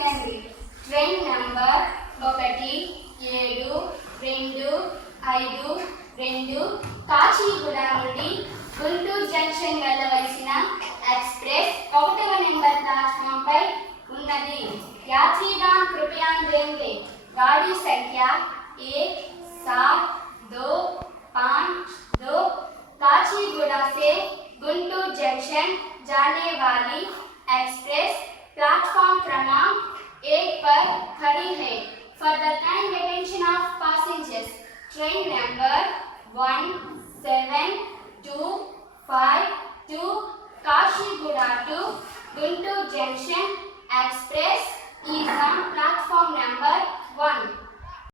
వినండి. Train number 1725 Kachiguda నుండి Guntur junction వెళ్ళవలసిన ఎక్స్ప్రెస్ 1వ నెంబర్ ప్లాట్ఫామ్ పై ఉన్నది. यात्रीगण कृपया देंगे. गाड़ी संख्या 1725 काचीगुड़ा से गुंटूर जंक्शन जाने वाली एक्सप्रेस प्लेटफॉर्म क्रमांक 1 पर खड़ी है. For the kind attention of passengers, train number 1725 Kacheguda to Guntur Junction Express is on platform number 1.